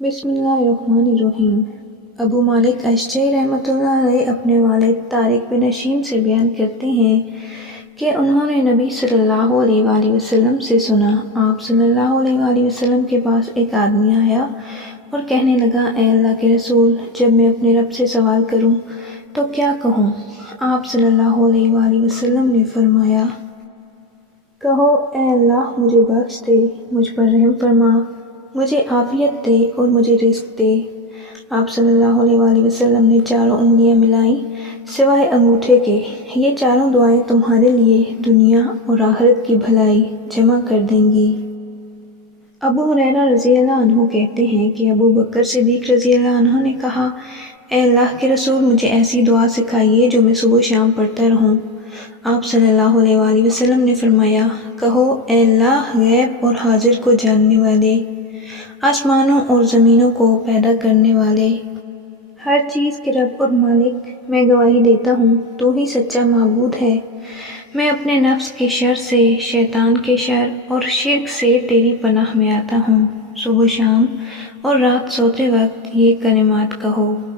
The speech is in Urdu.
بسم اللہ الرحمن الرحیم۔ ابو مالک اشجعی رحمۃ اللہ علیہ اپنے والد طارق بن اشیم سے بیان کرتے ہیں کہ انہوں نے نبی صلی اللہ علیہ وآلہ وسلم سے سنا۔ آپ صلی اللہ علیہ وآلہ وسلم کے پاس ایک آدمی آیا اور کہنے لگا، اے اللہ کے رسول، جب میں اپنے رب سے سوال کروں تو کیا کہوں؟ آپ صلی اللہ علیہ وآلہ وسلم نے فرمایا، کہو، اے اللہ مجھے بخش دے، مجھ پر رحم فرما، مجھے عافیت دے اور مجھے رزق دے۔ آپ صلی اللہ علیہ وآلہ وسلم نے چاروں انگلیاں ملائیں سوائے انگوٹھے کے، یہ چاروں دعائیں تمہارے لیے دنیا اور آخرت کی بھلائی جمع کر دیں گی۔ ابو ہریرہ رضی اللہ عنہ کہتے ہیں کہ ابو بکر صدیق رضی اللہ عنہ نے کہا، اے اللہ کے رسول، مجھے ایسی دعا سکھائیے جو میں صبح و شام پڑھتا رہوں۔ آپ صلی اللہ علیہ وآلہ وسلم نے فرمایا، کہو، اے اللہ غیب اور حاضر کو جاننے والے، آسمانوں اور زمینوں کو پیدا کرنے والے، ہر چیز کے رب اور مالک، میں گواہی دیتا ہوں تو ہی سچا معبود ہے۔ میں اپنے نفس کے شر سے، شیطان کے شر اور شرک سے تیری پناہ میں آتا ہوں۔ صبح و شام اور رات سوتے وقت یہ کلمات کہو۔